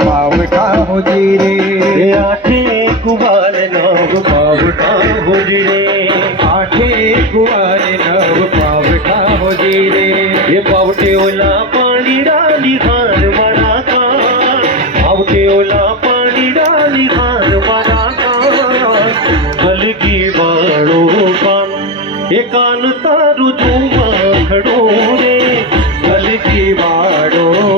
पावटा होजी रे आठे कुवार नव पावटा होजी रे आठे कुवार नव पावटा होजी रे हे पावटे ओला पाणी डाली हार मरा का पावटे ओला पाणी डाली हार मरा का हलगी बाळो कान हे कान